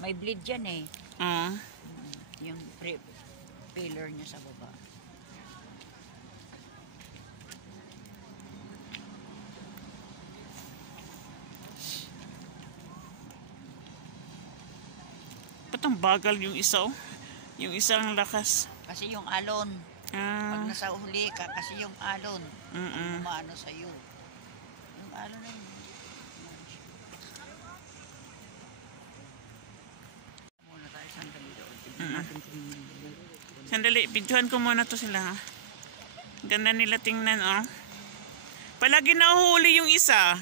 May bleed yan eh. Oo. Yung pillar niya sa baba. Ba't ang bagal yung isa oh? Yung isang lakas. Kasi yung alon. Pag nasa huli ka, kasi yung alon. Umano sa'yo. Yung alon na yun. Muna tayo sandali doon. Tignan natin kung... Sandali, videohan ko muna to sila. Ganda nila tingnan oh. Palagi nahuhuli yung isa.